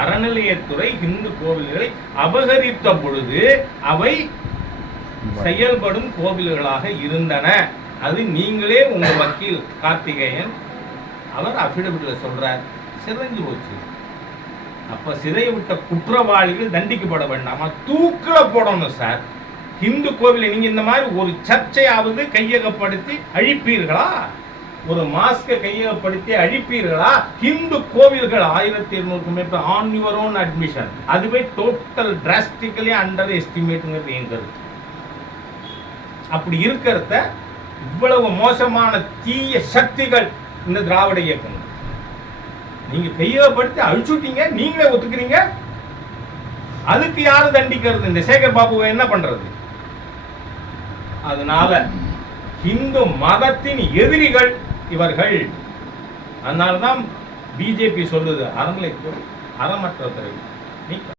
அறநிலையத்துறை இந்து கோவில்களை அபகரித்த பொழுது அவை செயல்படும் கோவில்களாக இருந்தன. அது நீங்களே உங்க வக்கீல் கார்த்திகேயன் அவர் அபிடவிட்ல சொல்றார். சிறைஞ்சு போச்சு. அப்ப சிறையை விட்ட குற்றவாளிகள் தண்டிக்கப்பட வேண்டாமா? தூக்கில போடணும் சார். இந்து கோவிலை நீங்க இந்த மாதிரி ஒரு சர்ச்சையாவது கையகப்படுத்தி அழிப்பீர்களா? ஒரு மாஸ்கை கையகப்படுத்தி அழிப்பீர்களா? இந்து கோவில்கள் 1200க்கும் மேற்பட்ட ஆன் யுவர் ஓன் அட்மிஷன். அதுவே டோட்டல் டிராஸ்டிக்கலி அண்டர் எஸ்டிமேட்டுங்கிறது என் கருத்து. அப்படி இருக்கிறத இவ்வளவு மோசமான தீய சக்திகள் இந்த திராவிட இயக்கங்கள் நீங்க கையகப்படுத்தி அழிச்சுட்டீங்க. நீங்களே ஒத்துக்கிறீங்க. அதுக்கு யாரு தண்டிக்கிறது? இந்த சேகர் பாபுவை என்ன பண்றது? அதனால இந்து மதத்தின் எதிரிகள் இவர்கள். அதனால்தான் பிஜேபி சொல்லுது அறநிலைத்துறை அறமற்ற துறை.